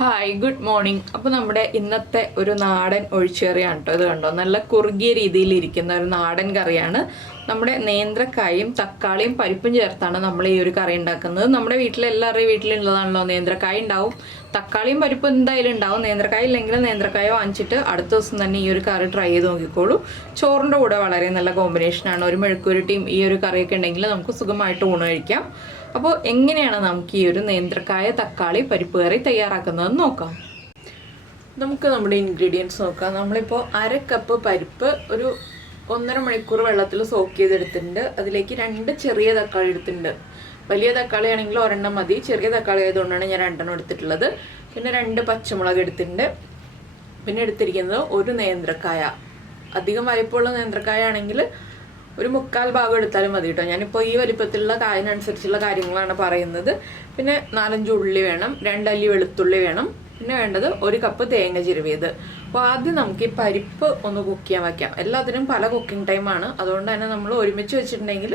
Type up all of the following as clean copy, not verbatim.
Hi good morning. അപ്പോൾ നമ്മുടെ ഇന്നത്തെ ഒരു നാടൻ ഒഴിച്ചുകറിയാണ് കേട്ടോ. ഇത് കണ്ടോ, നല്ല കുറുകിയ രീതിയിലിരിക്കുന്ന ഒരു നാടൻ കറിയാണ്. നമ്മുടെ നേന്ത്രക്കായും തക്കാളിയും പരിപ്പും ചേർത്താണ് നമ്മൾ ഈ ഒരു കറി ഉണ്ടാക്കുന്നത്. നമ്മുടെ വീട്ടിലെല്ലാവരുടെയും വീട്ടിലുള്ളതാണല്ലോ. നേന്ത്രക്കായ ഉണ്ടാവും, തക്കാളിയും പരിപ്പും എന്തായാലും ഉണ്ടാവും. നേന്ത്രക്കായ ഇല്ലെങ്കിൽ നേന്ത്രക്കായ വാങ്ങിച്ചിട്ട് അടുത്ത ദിവസം തന്നെ ഈ ഒരു കറി ട്രൈ ചെയ്ത് നോക്കിക്കോളൂ. ചോറിൻ്റെ കൂടെ വളരെ നല്ല കോമ്പിനേഷനാണ്. ഒരു മെഴുക്കുരുട്ടിയും ഈ ഒരു കറിയൊക്കെ ഉണ്ടെങ്കിൽ നമുക്ക് സുഖമായിട്ട് ഊണ് കഴിക്കാം. അപ്പോൾ എങ്ങനെയാണ് നമുക്ക് ഈ ഒരു നേന്ത്രക്കായ തക്കാളി പരിപ്പ് കറി തയ്യാറാക്കുന്നതെന്ന് നോക്കാം. നമുക്ക് നമ്മുടെ ഇൻഗ്രീഡിയൻസ് നോക്കാം. നമ്മളിപ്പോൾ 1/2 കപ്പ് പരിപ്പ് ഒരു 1.5 മണിക്കൂർ വെള്ളത്തിൽ സോക്ക് ചെയ്തെടുത്തിട്ടുണ്ട്. അതിലേക്ക് 2 ചെറിയ തക്കാളി എടുത്തിട്ടുണ്ട്. വലിയ തക്കാളി ആണെങ്കിൽ ഒരെണ്ണം മതി. ചെറിയ തക്കാളി ആയതുകൊണ്ടാണ് ഞാൻ 2 എടുത്തിട്ടുള്ളത്. പിന്നെ 2 പച്ചമുളക് എടുത്തിട്ടുണ്ട്. പിന്നെ എടുത്തിരിക്കുന്നത് ഒരു നേന്ത്രക്കായ. അധികം വലിപ്പമുള്ള നേന്ത്രക്കായ ആണെങ്കിൽ ഒരു 1/4 ഭാഗം എടുത്താലും മതി കേട്ടോ. ഞാനിപ്പോൾ ഈ വലിപ്പത്തിലുള്ള കായനനുസരിച്ചുള്ള കാര്യങ്ങളാണ് പറയുന്നത്. പിന്നെ 4-5 ഉള്ളി വേണം, 2 അല്ലി വെളുത്തുള്ളി വേണം. പിന്നെ വേണ്ടത് 1 കപ്പ് തേങ്ങ ചിരവിയത്. അപ്പോൾ ആദ്യം നമുക്ക് ഈ പരിപ്പ് ഒന്ന് കുക്ക് ചെയ്യാൻ വയ്ക്കാം. എല്ലാത്തിനും പല കുക്കിംഗ് ടൈമാണ്. അതുകൊണ്ട് തന്നെ നമ്മൾ ഒരുമിച്ച് വെച്ചിട്ടുണ്ടെങ്കിൽ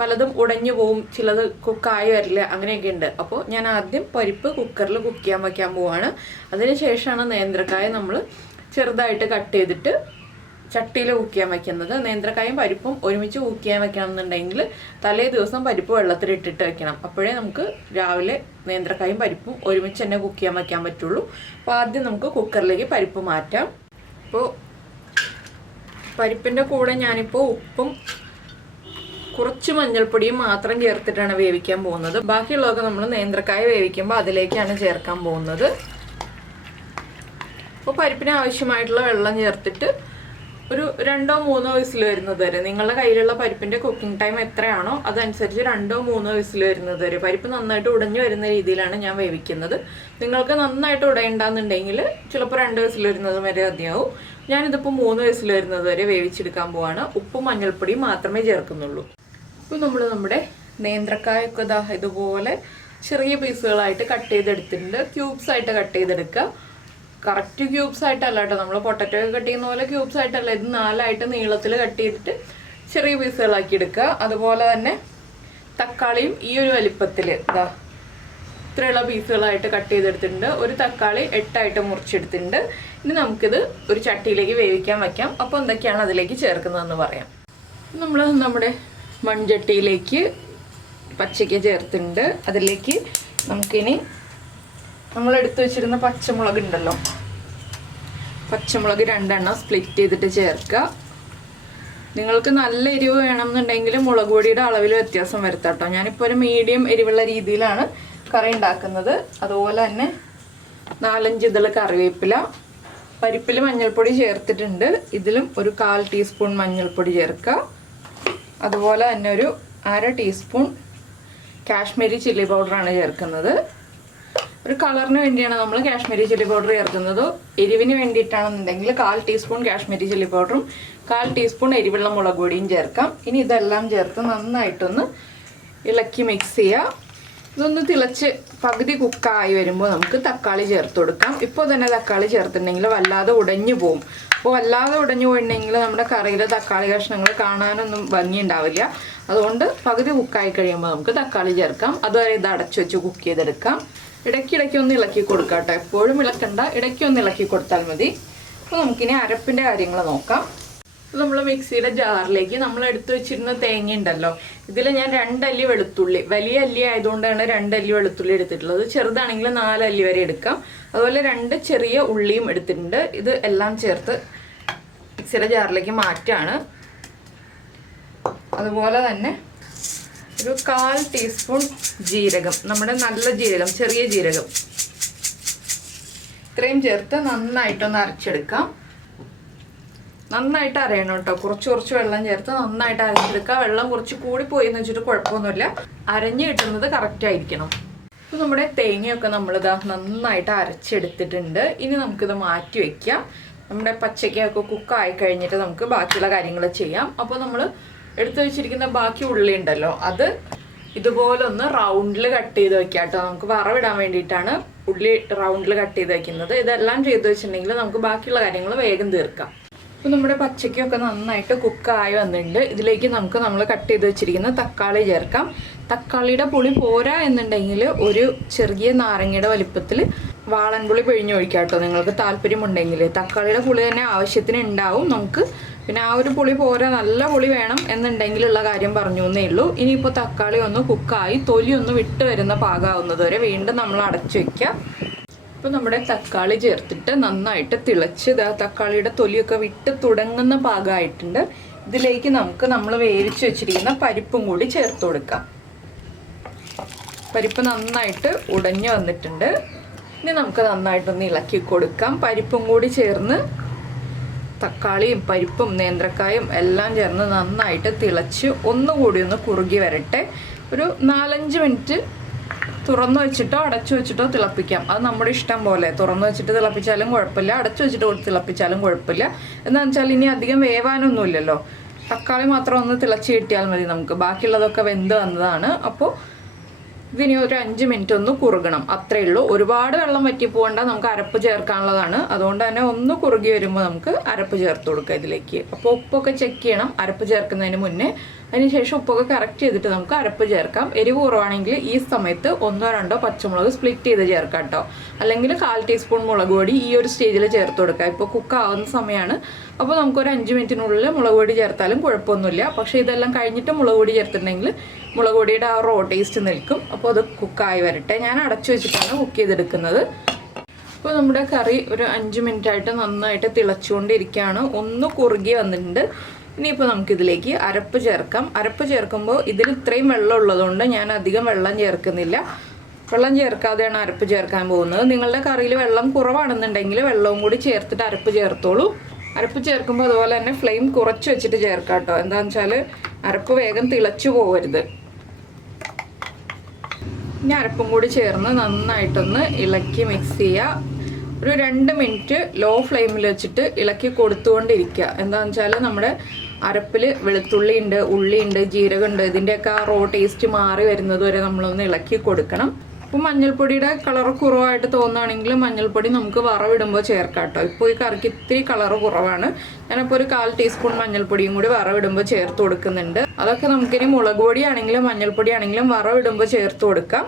പലതും ഉടഞ്ഞു പോവും, ചിലത് കുക്കായി വരില്ല, അങ്ങനെയൊക്കെ ഉണ്ട്. അപ്പോൾ ഞാൻ ആദ്യം പരിപ്പ് കുക്കറിൽ കുക്ക് ചെയ്യാൻ വയ്ക്കാൻ പോവാണ്. അതിനുശേഷമാണ് നേന്ത്രക്കായ നമ്മൾ ചെറുതായിട്ട് കട്ട് ചെയ്തിട്ട് ചട്ടിയിൽ കുക്ക് ചെയ്യാൻ വയ്ക്കുന്നത്. നേന്ത്രക്കായും പരിപ്പും ഒരുമിച്ച് കുക്ക് ചെയ്യാൻ വെക്കണം എന്നുണ്ടെങ്കിൽ തലേ ദിവസം പരിപ്പ് വെള്ളത്തിലിട്ടിട്ട് വെക്കണം. അപ്പോഴേ നമുക്ക് രാവിലെ നേന്ത്രക്കായും പരിപ്പും ഒരുമിച്ച് തന്നെ കുക്ക് ചെയ്യാൻ വയ്ക്കാൻ പറ്റുള്ളൂ. അപ്പോൾ ആദ്യം നമുക്ക് കുക്കറിലേക്ക് പരിപ്പ് മാറ്റാം. അപ്പോൾ പരിപ്പിൻ്റെ കൂടെ ഞാനിപ്പോൾ ഉപ്പും കുറച്ച് മഞ്ഞൾപ്പൊടിയും മാത്രം ചേർത്തിട്ടാണ് വേവിക്കാൻ പോകുന്നത്. ബാക്കിയുള്ളതൊക്കെ നമ്മൾ നേന്ത്രക്കായ വേവിക്കുമ്പോൾ അതിലേക്കാണ് ചേർക്കാൻ പോകുന്നത്. അപ്പോൾ പരിപ്പിന് ആവശ്യമായിട്ടുള്ള വെള്ളം ചേർത്തിട്ട് ഒരു 2-3 വിസിൽ വരുന്നത് വരെ, നിങ്ങളുടെ കയ്യിലുള്ള പരിപ്പിൻ്റെ കുക്കിംഗ് ടൈം എത്രയാണോ അതനുസരിച്ച് 2-3 വിസിൽ വരുന്നത് വരെ, പരിപ്പ് നന്നായിട്ട് ഉടഞ്ഞു വരുന്ന രീതിയിലാണ് ഞാൻ വേവിക്കുന്നത്. നിങ്ങൾക്ക് നന്നായിട്ട് ഉടയുണ്ടാകുന്നുണ്ടെങ്കിൽ ചിലപ്പോൾ 2 വിസിൽ വരുന്നത് വരെ മതിയാവും. ഞാനിതിപ്പോൾ 3 വിസിൽ വരുന്നത് വരെ വേവിച്ചെടുക്കാൻ പോവാണ്. ഉപ്പും മഞ്ഞൾപ്പൊടിയും മാത്രമേ ചേർക്കുന്നുള്ളൂ. ഇപ്പോൾ നമ്മൾ നമ്മുടെ നേന്ത്രക്കായൊക്കെ ഇതുപോലെ ചെറിയ പീസുകളായിട്ട് കട്ട് ചെയ്തെടുത്തിട്ടുണ്ട്. ക്യൂബ്സ് ആയിട്ട് കട്ട് ചെയ്തെടുക്കുക. കറക്റ്റ് ക്യൂബ്സ് ആയിട്ടല്ല കേട്ടോ, നമ്മൾ പൊട്ടറ്റോ ഒക്കെ കട്ട് ചെയ്യുന്ന പോലെ ക്യൂബ്സ് ആയിട്ടല്ല. ഇത് 4 ആയിട്ട് നീളത്തിൽ കട്ട് ചെയ്തിട്ട് ചെറിയ പീസുകളാക്കി എടുക്കുക. അതുപോലെ തന്നെ തക്കാളിയും ഈ ഒരു വലിപ്പത്തിൽ ഇത്രയുള്ള പീസുകളായിട്ട് കട്ട് ചെയ്തെടുത്തിട്ടുണ്ട്. ഒരു തക്കാളി 8 ആയിട്ട് മുറിച്ചെടുത്തിട്ടുണ്ട്. ഇനി നമുക്കിത് ഒരു ചട്ടിയിലേക്ക് വേവിക്കാൻ വയ്ക്കാം. അപ്പോൾ എന്തൊക്കെയാണ് അതിലേക്ക് ചേർക്കുന്നതെന്ന് പറയാം. നമ്മൾ നമ്മുടെ മൺചട്ടിയിലേക്ക് പച്ചയ്ക്ക് ചേർത്തിട്ടുണ്ട്. അതിലേക്ക് നമുക്കിനി നമ്മൾ എടുത്തു വെച്ചിരുന്ന പച്ചമുളക് ഉണ്ടല്ലോ, പച്ചമുളക് 2 എണ്ണം സ്പ്ലിറ്റ് ചെയ്തിട്ട് ചേർക്കുക. നിങ്ങൾക്ക് നല്ല എരിവ് വേണമെന്നുണ്ടെങ്കിൽ മുളക് പൊടിയുടെ അളവിൽ വ്യത്യാസം വരുത്താം കേട്ടോ. ഞാനിപ്പോൾ ഒരു മീഡിയം എരിവുള്ള രീതിയിലാണ് കറി ഉണ്ടാക്കുന്നത്. അതുപോലെ തന്നെ 4-5 ഇതൾ കറിവേപ്പില. പരിപ്പിൽ മഞ്ഞൾപ്പൊടി ചേർത്തിട്ടുണ്ട്. ഇതിലും ഒരു 1/4 ടീസ്പൂൺ മഞ്ഞൾപ്പൊടി ചേർക്കുക. അതുപോലെ തന്നെ ഒരു 1/2 ടീസ്പൂൺ കാശ്മീരി ചില്ലി പൗഡറാണ് ചേർക്കുന്നത്. ഒരു കളറിന് വേണ്ടിയാണ് നമ്മൾ കാശ്മീരി ചില്ലി പൗഡർ ചേർക്കുന്നത്. എരിവിന് വേണ്ടിയിട്ടാണെന്നുണ്ടെങ്കിൽ 1/4 ടീസ്പൂൺ കാശ്മീരി ചില്ലി പൗഡറും 1/4 ടീസ്പൂൺ എരിവുള്ള മുളക് പൊടിയും ചേർക്കാം. ഇനി ഇതെല്ലാം ചേർത്ത് നന്നായിട്ടൊന്ന് ഇളക്കി മിക്സ് ചെയ്യുക. ഇതൊന്ന് തിളച്ച് പകുതി കുക്കായി വരുമ്പോൾ നമുക്ക് തക്കാളി ചേർത്ത് കൊടുക്കാം. ഇപ്പോൾ തന്നെ തക്കാളി ചേർത്തിട്ടുണ്ടെങ്കിൽ വല്ലാതെ ഉടഞ്ഞു പോകും. അപ്പോൾ വല്ലാതെ ഉടഞ്ഞു പോയിട്ടുണ്ടെങ്കിൽ നമ്മുടെ കറിയിലെ തക്കാളി കഷ്ണങ്ങൾ കാണാനൊന്നും ഭംഗിയുണ്ടാവില്ല. അതുകൊണ്ട് പകുതി കുക്കായി കഴിയുമ്പോൾ നമുക്ക് തക്കാളി ചേർക്കാം. അതുവരെ ഇത് അടച്ചു വെച്ച് കുക്ക് ചെയ്തെടുക്കാം. ഇടയ്ക്കിടയ്ക്ക് ഒന്ന് ഇളക്കി കൊടുക്കാം കേട്ടോ. എപ്പോഴും ഇളക്കണ്ട, ഇടയ്ക്ക് ഒന്ന് ഇളക്കി കൊടുത്താൽ മതി. അപ്പോൾ നമുക്കിനി അരപ്പിൻ്റെ കാര്യങ്ങൾ നോക്കാം. നമ്മൾ മിക്സിയുടെ ജാറിലേക്ക് നമ്മൾ എടുത്തു വെച്ചിരുന്ന തേങ്ങ ഉണ്ടല്ലോ, ഇതിൽ ഞാൻ 2 അല്ലി വെളുത്തുള്ളി, വലിയ അല്ലി ആയതുകൊണ്ടാണ് 2 അല്ലി വെളുത്തുള്ളി എടുത്തിട്ടുള്ളത്. ചെറുതാണെങ്കിൽ 4 അല്ലി വരെ എടുക്കാം. അതുപോലെ 2 ചെറിയ ഉള്ളിയും എടുത്തിട്ടുണ്ട്. ഇത് എല്ലാം ചേർത്ത് മിക്സിയുടെ ജാറിലേക്ക് മാറ്റാണ്. അതുപോലെ തന്നെ ഒരു 1/4 ടീസ്പൂൺ ജീരകം, നമ്മുടെ നല്ല ജീരകം, ചെറിയ ജീരകം, ഇത്രയും ചേർത്ത് നന്നായിട്ടൊന്ന് അരച്ചെടുക്കാം. നന്നായിട്ട് അരയണം കേട്ടോ. കുറച്ച് വെള്ളം ചേർത്ത് നന്നായിട്ട് അരച്ചെടുക്കുക. വെള്ളം കുറച്ച് കൂടിപ്പോയി എന്ന് വെച്ചിട്ട് കുഴപ്പമൊന്നുമില്ല. അരഞ്ഞ് കിട്ടുന്നത് കറക്റ്റ് ആയിരിക്കണം. അപ്പോൾ നമ്മുടെ തേങ്ങയൊക്കെ നമ്മളിതാ നന്നായിട്ട് അരച്ചെടുത്തിട്ടുണ്ട്. ഇനി നമുക്കിത് മാറ്റി വയ്ക്കാം. നമ്മുടെ പച്ചക്കയൊക്കെ കുക്കായി കഴിഞ്ഞിട്ട് നമുക്ക് ബാക്കിയുള്ള കാര്യങ്ങൾ ചെയ്യാം. അപ്പോൾ നമ്മൾ എടുത്തു വെച്ചിരിക്കുന്ന ബാക്കി ഉള്ളി ഉണ്ടല്ലോ, അത് ഇതുപോലെ ഒന്ന് റൗണ്ടിൽ കട്ട് ചെയ്ത് വെക്കാം കേട്ടോ. നമുക്ക് വറവിടാൻ വേണ്ടിയിട്ടാണ് ഉള്ളി റൗണ്ടിൽ കട്ട് ചെയ്ത് വെക്കുന്നത്. ഇതെല്ലാം ചെയ്ത് വെച്ചിട്ടുണ്ടെങ്കിൽ നമുക്ക് ബാക്കിയുള്ള കാര്യങ്ങൾ വേഗം തീർക്കാം. അപ്പോൾ നമ്മുടെ പച്ചക്കയൊക്കെ നന്നായിട്ട് കുക്കായി വന്നിട്ടുണ്ട്. ഇതിലേക്ക് നമ്മൾ കട്ട് ചെയ്ത് വെച്ചിരിക്കുന്ന തക്കാളി ചേർക്കാം. തക്കാളിയുടെ പുളി പോരാ എന്നുണ്ടെങ്കിൽ ഒരു ചെറിയ നാരങ്ങയുടെ വലിപ്പത്തിൽ വാളൻപുളി പിഴിഞ്ഞൊഴിക്കാം കേട്ടോ, നിങ്ങൾക്ക് താല്പര്യമുണ്ടെങ്കിൽ. തക്കാളിയുടെ പുളി തന്നെ ആവശ്യത്തിന് ഉണ്ടാവും നമുക്ക്. പിന്നെ ആ ഒരു പുളി പോരാ, നല്ല പുളി വേണം എന്നുണ്ടെങ്കിലുള്ള കാര്യം പറഞ്ഞു എന്നേ ഉള്ളൂ. ഇനിയിപ്പോൾ തക്കാളി ഒന്ന് കുക്കായി തൊലി ഒന്ന് വിട്ട് വരുന്ന പാകമാവുന്നത് വരെ വീണ്ടും നമ്മൾ അടച്ചു വയ്ക്കുക. ഇപ്പോൾ നമ്മുടെ തക്കാളി ചേർത്തിട്ട് നന്നായിട്ട് തിളച്ച് തക്കാളിയുടെ തൊലിയൊക്കെ വിട്ട് തുടങ്ങുന്ന പാകമായിട്ടുണ്ട്. ഇതിലേക്ക് നമുക്ക് നമ്മൾ വേവിച്ച് വെച്ചിരിക്കുന്ന പരിപ്പും കൂടി ചേർത്ത് കൊടുക്കാം. പരിപ്പ് നന്നായിട്ട് ഉടഞ്ഞു വന്നിട്ടുണ്ട്. ഇനി നമുക്ക് നന്നായിട്ടൊന്ന് ഇളക്കി കൊടുക്കാം. പരിപ്പും കൂടി ചേർന്ന് തക്കാളിയും പരിപ്പും നേന്ത്രക്കായും എല്ലാം ചേർന്ന് നന്നായിട്ട് തിളച്ച് ഒന്നുകൂടി ഒന്ന് കുറുകി വരട്ടെ. ഒരു 4-5 മിനിറ്റ് തുറന്നു വെച്ചിട്ടോ അടച്ചു വെച്ചിട്ടോ തിളപ്പിക്കാം. അത് നമ്മുടെ ഇഷ്ടം പോലെ. തുറന്നു വെച്ചിട്ട് തിളപ്പിച്ചാലും കുഴപ്പമില്ല, അടച്ചു വെച്ചിട്ട് തിളപ്പിച്ചാലും കുഴപ്പമില്ല. എന്താണെന്ന് വെച്ചാൽ ഇനി അധികം വേവാനൊന്നുമില്ലല്ലോ, തക്കാളി മാത്രം ഒന്ന് തിളച്ച് കിട്ടിയാൽ മതി നമുക്ക്. ബാക്കിയുള്ളതൊക്കെ വെന്ത് വന്നതാണ്. അപ്പോൾ ഇതിനി ഒരു 5 മിനിറ്റ് ഒന്ന് കുറുകണം, അത്രേ ഉള്ളൂ. ഒരുപാട് വെള്ളം വറ്റി പോകണ്ട, നമുക്ക് അരപ്പ് ചേർക്കാനുള്ളതാണ്. അതുകൊണ്ട് തന്നെ ഒന്ന് കുറുകി വരുമ്പോൾ നമുക്ക് അരപ്പ് ചേർത്ത് കൊടുക്കാം ഇതിലേക്ക്. അപ്പോൾ ഉപ്പൊക്കെ ചെക്ക് ചെയ്യണം അരപ്പ് ചേർക്കുന്നതിന് മുന്നേ. അതിനുശേഷം ഉപ്പൊക്കെ കറക്റ്റ് ചെയ്തിട്ട് നമുക്ക് അരപ്പ് ചേർക്കാം. എരിവ് കുറവാണെങ്കിൽ ഈ സമയത്ത് 1-2 പച്ചമുളക് സ്പ്ലിറ്റ് ചെയ്ത് ചേർക്കാം കേട്ടോ. അല്ലെങ്കിൽ 1/4 ടീസ്പൂൺ മുളക് പൊടി ഈ ഒരു സ്റ്റേജിൽ ചേർത്ത് കൊടുക്കാം. ഇപ്പോൾ കുക്കാവുന്ന സമയമാണ്. അപ്പോൾ നമുക്കൊരു 5 മിനിറ്റിനുള്ളിൽ മുളക് പൊടി ചേർത്താലും കുഴപ്പമൊന്നുമില്ല. പക്ഷേ ഇതെല്ലാം കഴിഞ്ഞിട്ട് മുളക് പൊടി ചേർത്തിട്ടുണ്ടെങ്കിൽ മുളക് പൊടിയുടെ ആ റോ ടേസ്റ്റ് നിൽക്കും. അപ്പോൾ അത് കുക്കായി വരട്ടെ. ഞാൻ അടച്ചു വെച്ചിട്ടാണ് കുക്ക് ചെയ്തെടുക്കുന്നത്. അപ്പോൾ നമ്മുടെ കറി ഒരു 5 മിനിറ്റായിട്ട് നന്നായിട്ട് തിളച്ചുകൊണ്ടിരിക്കുകയാണ്. ഒന്ന് കുറുകി വന്നിട്ടുണ്ട്. ഇനിയിപ്പോൾ നമുക്കിതിലേക്ക് അരപ്പ് ചേർക്കാം. അരപ്പ് ചേർക്കുമ്പോൾ ഇതിൽ ഇത്രയും വെള്ളം ഉള്ളതുകൊണ്ട് ഞാൻ അധികം വെള്ളം ചേർക്കുന്നില്ല. വെള്ളം ചേർക്കാതെയാണ് അരപ്പ് ചേർക്കാൻ പോകുന്നത്. നിങ്ങളുടെ കറിയിൽ വെള്ളം കുറവാണെന്നുണ്ടെങ്കിൽ വെള്ളവും കൂടി ചേർത്തിട്ട് അരപ്പ് ചേർത്തോളൂ. അരപ്പ് ചേർക്കുമ്പോൾ അതുപോലെ തന്നെ ഫ്ലെയിം കുറച്ച് വെച്ചിട്ട് ചേർക്കാം കേട്ടോ. എന്താണെന്ന് വെച്ചാൽ അരപ്പ് വേഗം തിളച്ചു പോകരുത്. ഇനി അരപ്പും കൂടി ചേർന്ന് നന്നായിട്ടൊന്ന് ഇളക്കി മിക്സ് ചെയ്യുക. ഒരു 2 മിനിറ്റ് ലോ ഫ്ലെയിമിൽ വെച്ചിട്ട് ഇളക്കി കൊടുത്തുകൊണ്ടിരിക്കുക. എന്താണെന്ന് വെച്ചാൽ നമ്മുടെ അരപ്പിൽ വെളുത്തുള്ളി ഉണ്ട്, ഉള്ളിയുണ്ട്, ജീരകമുണ്ട്, ഇതിൻ്റെയൊക്കെ ആ റോ ടേസ്റ്റ് മാറി വരുന്നത് വരെ നമ്മളൊന്ന് ഇളക്കി കൊടുക്കണം. അപ്പോൾ മഞ്ഞൾപ്പൊടിയുടെ കളർ കുറവായിട്ട് തോന്നുകയാണെങ്കിൽ മഞ്ഞൾപ്പൊടി നമുക്ക് വറവിടുമ്പോൾ ചേർക്കാം കേട്ടോ. ഇപ്പോൾ ഈ കറിക്ക് ഇത്തിരി കളർ കുറവാണ്. ഞാനിപ്പോൾ ഒരു 1/4 ടീസ്പൂൺ മഞ്ഞൾപ്പൊടിയും കൂടി വറവിടുമ്പോൾ ചേർത്ത് കൊടുക്കുന്നുണ്ട്. അതൊക്കെ നമുക്കിനി മുളക് പൊടിയാണെങ്കിലും മഞ്ഞൾപ്പൊടി ആണെങ്കിലും വറവിടുമ്പോൾ ചേർത്ത് കൊടുക്കാം.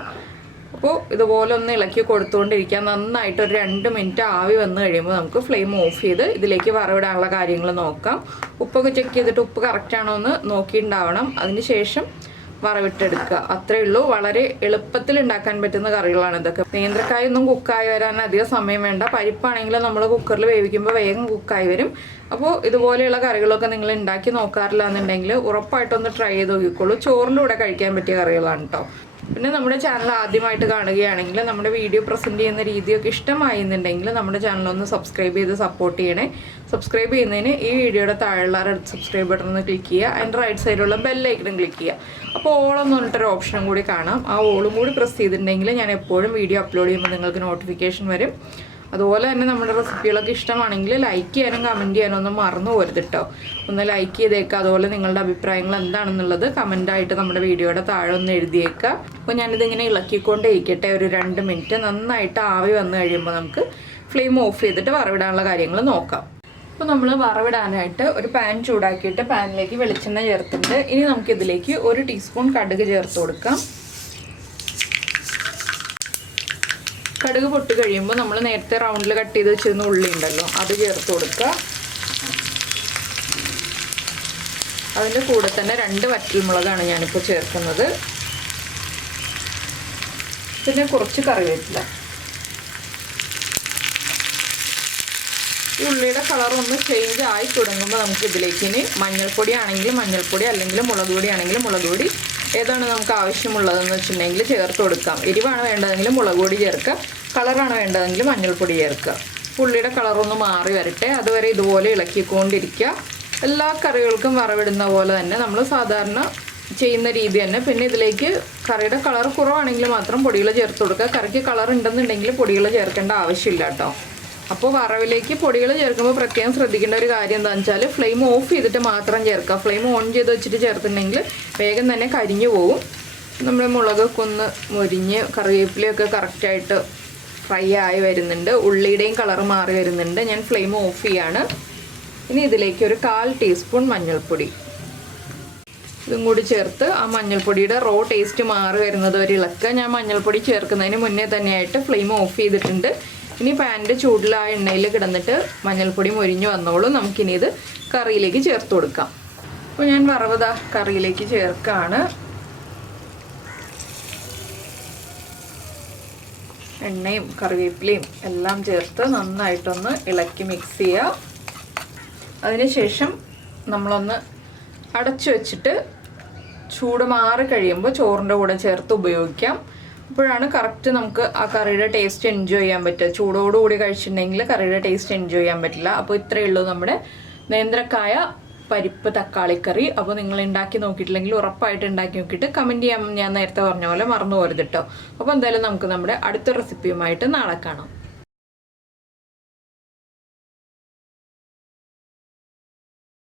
അപ്പോൾ ഇതുപോലെ ഒന്ന് ഇളക്കി കൊടുത്തുകൊണ്ടിരിക്കുക. നന്നായിട്ട് ഒരു 2 മിനിറ്റ് ആവി വന്നു കഴിയുമ്പോൾ നമുക്ക് ഫ്ലെയിം ഓഫ് ചെയ്ത് ഇതിലേക്ക് വറവിടാനുള്ള കാര്യങ്ങൾ നോക്കാം. ഉപ്പൊക്കെ ചെക്ക് ചെയ്തിട്ട് ഉപ്പ് കറക്റ്റാണോ എന്ന് നോക്കിയിട്ടുണ്ടാവണം. അതിന് ശേഷം വറവിട്ടെടുക്കുക. അത്രയേ ഉള്ളൂ. വളരെ എളുപ്പത്തിൽ ഉണ്ടാക്കാൻ പറ്റുന്ന കറികളാണ് ഇതൊക്കെ. നേന്ത്രക്കായൊന്നും കുക്കായി വരാൻ അധികം സമയം വേണ്ട. പരിപ്പാണെങ്കിൽ നമ്മൾ കുക്കറിൽ വേവിക്കുമ്പോൾ വേഗം കുക്കായി വരും. അപ്പോൾ ഇതുപോലെയുള്ള കറികളൊക്കെ നിങ്ങൾ ഉണ്ടാക്കി നോക്കാറില്ല എന്നുണ്ടെങ്കിൽ ഉറപ്പായിട്ടൊന്ന് ട്രൈ ചെയ്ത് നോക്കിക്കോളൂ. ചോറിൻ്റെ കൂടെ കഴിക്കാൻ പറ്റിയ കറികളാണ് കേട്ടോ. പിന്നെ നമ്മുടെ ചാനൽ ആദ്യമായിട്ട് കാണുകയാണെങ്കിൽ നമ്മുടെ വീഡിയോ പ്രസൻറ്റ് ചെയ്യുന്ന രീതിയൊക്കെ ഇഷ്ടമായി എന്നുണ്ടെങ്കിൽ നമ്മുടെ ചാനലൊന്ന് സബ്സ്ക്രൈബ് ചെയ്ത് സപ്പോർട്ട് ചെയ്യണേ. സബ്സ്ക്രൈബ് ചെയ്യുന്നതിന് ഈ വീഡിയോയുടെ താഴെയുള്ള റെഡ് സബ്സ്ക്രൈബ് ബട്ടൺ ഒന്ന് ക്ലിക്ക് ചെയ്യുക. അതിൻ്റെ റൈറ്റ് സൈഡിലുള്ള ബെല്ലൈക്കണും ക്ലിക്ക് ചെയ്യുക. അപ്പോൾ ഓളെന്ന് പറഞ്ഞിട്ടൊരു ഓപ്ഷനും കൂടി കാണാം. ആ ഓളും കൂടി പ്രസ് ചെയ്തിട്ടുണ്ടെങ്കിൽ ഞാൻ എപ്പോഴും വീഡിയോ അപ്ലോഡ് ചെയ്യുമ്പോൾ നിങ്ങൾക്ക് നോട്ടിഫിക്കേഷൻ വരും. അതുപോലെ തന്നെ നമ്മുടെ റെസിപ്പികളൊക്കെ ഇഷ്ടമാണെങ്കിൽ ലൈക്ക് ചെയ്യാനും കമൻറ്റ് ചെയ്യാനും ഒന്നും മറന്നു പോരുത് കേട്ടോ. ഒന്ന് ലൈക്ക് ചെയ്തേക്കുക. അതുപോലെ നിങ്ങളുടെ അഭിപ്രായങ്ങൾ എന്താണെന്നുള്ളത് കമൻറ്റായിട്ട് നമ്മുടെ വീഡിയോയുടെ താഴെ ഒന്ന് എഴുതിയേക്കുക. അപ്പോൾ ഞാനിതിങ്ങനെ ഇളക്കിക്കൊണ്ടേ ഇരിക്കട്ടെ ഒരു 2 മിനിറ്റ്. നന്നായിട്ട് ആവി വന്നു കഴിയുമ്പോൾ നമുക്ക് ഫ്ലെയിം ഓഫ് ചെയ്തിട്ട് വറവിടാനുള്ള കാര്യങ്ങൾ നോക്കാം. അപ്പോൾ നമ്മൾ വറവിടാനായിട്ട് ഒരു പാൻ ചൂടാക്കിയിട്ട് പാനിലേക്ക് വെളിച്ചെണ്ണ ചേർത്തിട്ടുണ്ട്. ഇനി നമുക്കിതിലേക്ക് 1 ടീസ്പൂൺ കടുക് ചേർത്ത് കൊടുക്കാം. കടുക് പൊട്ടി കഴിയുമ്പോൾ നമ്മൾ നേരത്തെ റൗണ്ടിൽ കട്ട് ചെയ്ത് വെച്ചിരുന്ന ഉള്ളി ഉണ്ടല്ലോ അത് ചേർത്ത് കൊടുക്കുക. അതിൻ്റെ കൂടെ തന്നെ 2 വറ്റൽമുളകാണ് ഞാനിപ്പോൾ ചേർക്കുന്നത്. പിന്നെ കുറച്ച് കറിവേപ്പില. ഈ ഉള്ളിയുടെ കളർ ഒന്ന് ചേഞ്ച് ആയി തുടങ്ങുമ്പോൾ നമുക്ക് ഇതിലേക്ക് ഇനി മഞ്ഞൾപ്പൊടി ആണെങ്കിൽ മഞ്ഞൾപ്പൊടി, അല്ലെങ്കിൽ മുളക് പൊടി ആണെങ്കിൽ മുളക് പൊടി, ഏതാണ് നമുക്ക് ആവശ്യമുള്ളതെന്ന് വെച്ചിട്ടുണ്ടെങ്കിൽ ചേർത്ത് കൊടുക്കാം. എരിവാണ് വേണ്ടതെങ്കിൽ മുളക് പൊടി ചേർക്കുക, കളറാണ് വേണ്ടതെങ്കിൽ മഞ്ഞൾപ്പൊടി ചേർക്കുക. ഉള്ളിയുടെ കളറൊന്ന് മാറി വരട്ടെ. അതുവരെ ഇതുപോലെ ഇളക്കിക്കൊണ്ടിരിക്കുക. എല്ലാ കറികൾക്കും വറവിടുന്ന പോലെ തന്നെ നമ്മൾ സാധാരണ ചെയ്യുന്ന രീതി തന്നെ. പിന്നെ ഇതിലേക്ക് കറിയുടെ കളർ കുറവാണെങ്കിൽ മാത്രം പൊടികൾ ചേർത്ത് കൊടുക്കുക. കറിക്ക് കളർ ഉണ്ടെന്നുണ്ടെങ്കിൽ പൊടികൾ ചേർക്കേണ്ട ആവശ്യമില്ല കേട്ടോ. അപ്പോൾ വറവിലേക്ക് പൊടികൾ ചേർക്കുമ്പോൾ പ്രത്യേകം ശ്രദ്ധിക്കേണ്ട ഒരു കാര്യം എന്താണെന്ന് വെച്ചാൽ ഫ്ലെയിം ഓഫ് ചെയ്തിട്ട് മാത്രം ചേർക്കുക. ഫ്ലെയിം ഓൺ ചെയ്ത് വെച്ചിട്ട് ചേർത്തിട്ടുണ്ടെങ്കിൽ വേഗം തന്നെ കരിഞ്ഞു പോകും. നമ്മുടെ മുളകൊക്കെ ഒന്ന് മുരിഞ്ഞ് കറിവേപ്പിലയൊക്കെ കറക്റ്റായിട്ട് ഫ്രൈ ആയി വരുന്നുണ്ട്. ഉള്ളിയുടെയും കളർ മാറി വരുന്നുണ്ട്. ഞാൻ ഫ്ലെയിം ഓഫ് ചെയ്യാണ്. ഇനി ഇതിലേക്ക് ഒരു 1/4 ടീസ്പൂൺ മഞ്ഞൾപ്പൊടി. ഇതും കൂടി ചേർത്ത് ആ മഞ്ഞൾപ്പൊടിയുടെ റോ ടേസ്റ്റ് മാറി വരുന്നത് വരെ ഇളക്കുക. ഞാൻ മഞ്ഞൾപ്പൊടി ചേർക്കുന്നതിന് മുന്നേ തന്നെയായിട്ട് ഫ്ലെയിം ഓഫ് ചെയ്തിട്ടുണ്ട്. ഇനി പാനിൻ്റെ ചൂടിൽ ആ എണ്ണയിൽ കിടന്നിട്ട് മഞ്ഞൾപ്പൊടി മൊരിഞ്ഞ് വന്നോളും. നമുക്കിനി ഇത് കറിയിലേക്ക് ചേർത്ത് കൊടുക്കാം. അപ്പോൾ ഞാൻ വറവ് കറിയിലേക്ക് ചേർക്കുകയാണ്. എണ്ണയും കറിവേപ്പിലയും എല്ലാം ചേർത്ത് നന്നായിട്ടൊന്ന് ഇളക്കി മിക്സ് ചെയ്യുക. അതിനുശേഷം നമ്മളൊന്ന് അടച്ചു വെച്ചിട്ട് ചൂട് മാറി കഴിയുമ്പോൾ ചോറിൻ്റെ കൂടെ ചേർത്ത് ഉപയോഗിക്കാം. അപ്പോഴാണ് കറക്റ്റ് നമുക്ക് ആ കറിയുടെ ടേസ്റ്റ് എൻജോയ് ചെയ്യാൻ പറ്റുക. ചൂടോടുകൂടി കഴിച്ചിട്ടുണ്ടെങ്കിൽ കറിയുടെ ടേസ്റ്റ് എൻജോയ് ചെയ്യാൻ പറ്റില്ല. അപ്പോൾ ഇത്രയേ ഉള്ളൂ നമ്മുടെ നേന്ത്രക്കായ പരിപ്പ് തക്കാളി കറി. അപ്പോൾ നിങ്ങൾ ഉണ്ടാക്കി നോക്കിയിട്ടില്ലെങ്കിൽ ഉറപ്പായിട്ട് ഉണ്ടാക്കി നോക്കിയിട്ട് കമൻറ്റ് ചെയ്യാൻ ഞാൻ നേരത്തെ പറഞ്ഞ പോലെ മറന്നു പോരുത് കേട്ടോ. അപ്പോൾ എന്തായാലും നമുക്ക് നമ്മുടെ അടുത്ത റെസിപ്പിയുമായിട്ട് നാളെ കാണാം.